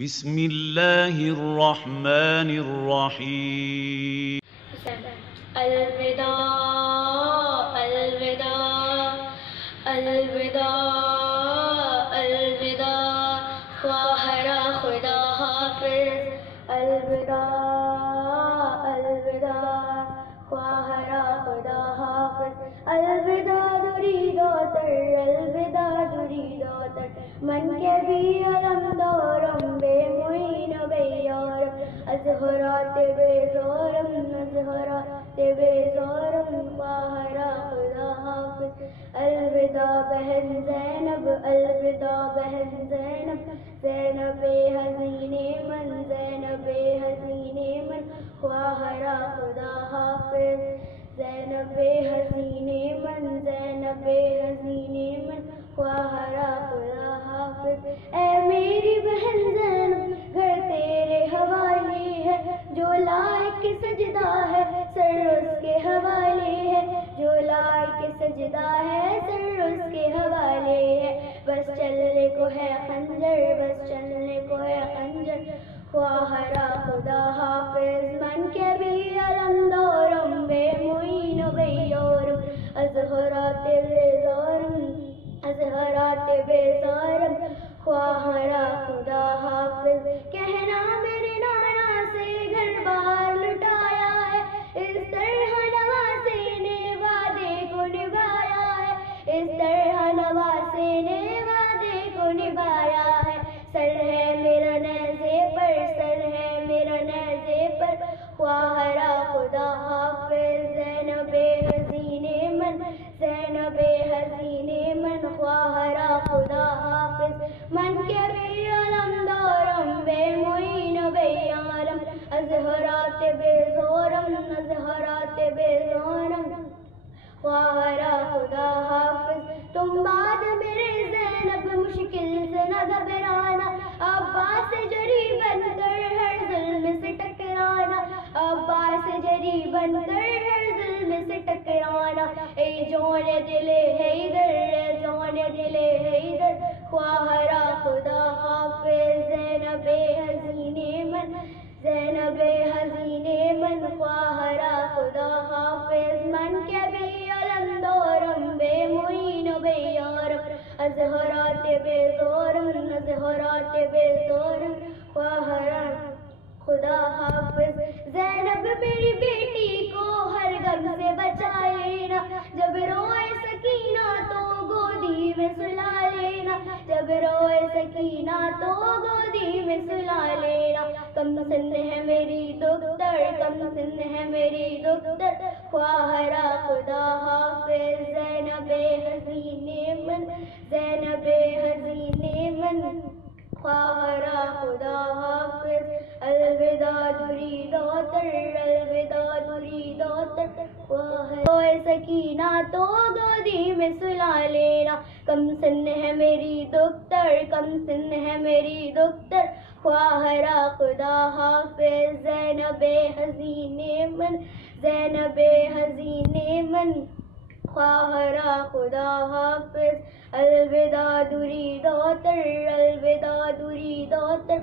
بسم الله الرحمن الرحيم. الوداع الوداع الوداع الوداع خواہرا خدا حافظ. الوداع الوداع خواہرا خدا حافظ. الوداع دريداتر الوداع دريداتر من كبي علم دارم بمعين بيارم ازهرات بزارم ازهرات بزارم خواہرا خدا حافظ. الوداع بہن زینب الوداع بہن زینب زینب حزین من زینب حزین من خواہرا خدا حافظ. زینب حزین من زینب حزین من خواہرا خدا حافظ. اے میری بہن زینب گھر تیرے حوالے ہے جو لائق سجدہ ہے سر اس کے حوالے ہے جو لائق سجدہ ہے سر اس کے حوالے ہے. بس چلنے کو ہے خنجر بس چلنے کو ہے خنجر خواہرا خدا حافظ. من کے بھی علم دارم بے معین بیارم ازہرات بیزارم ازہرات بیزارم خواہرا خدا حافظ. کہنا میرے نانا سے گھر بار لٹایا ہے اس طرح نواسے نے وعدے کو نبھایا ہے اس طرح نواسے نے وعدے کو نبھایا ہے. سر ہے میرا نیزے پر سر ہے میرا نیزے پر خواہرا خدا حافظ. زینب حزین من زینب حزین من خواہرا خدا حافظ. من کے بھی علم دارم بے معین بیارم ازہرات بیزارم ازہرات بیزارم خواہرا خدا حافظ. تم بعد میرے زینب مشکل سے نہ گھبرانا عباس جری بن کر ہر ظلم سے ٹکرانا عباس جری بن کر ہر ظلم سے ٹکرانا. اے جون دل حیدر اے جون دل حیدر خواہرا خدا حافظ. زینب حزین من زینب حزین من خواہرا خدا حافظ. من کے بھی علم دارم بے معین بیارم ازہرات بیزارم ازہرات بیزارم خواہرا خدا حافظ. زینب میری بیٹی کو ہر غم سے بچا لینا جب روئے سکینہ تو گودی میں سلا لینا جب روئے سکینہ تو گودی میں سلا لینا. کم سن ہے میری دختر کم سن ہے میری دختر خواہرا خدا حافظ. زینب حزین من زینب حزین من خواہرا خدا حافظ. الوداع دريداتر الوداع دريداتر روئے سکینہ تو گودی میں سلا لینا. کم سن ہے میری دختر کم سن ہے میری دختر خواہرا خدا حافظ. زینب حزین من زینب حزین من خواہرا خدا حافظ. الوداع دريداتر الوداع دريداتر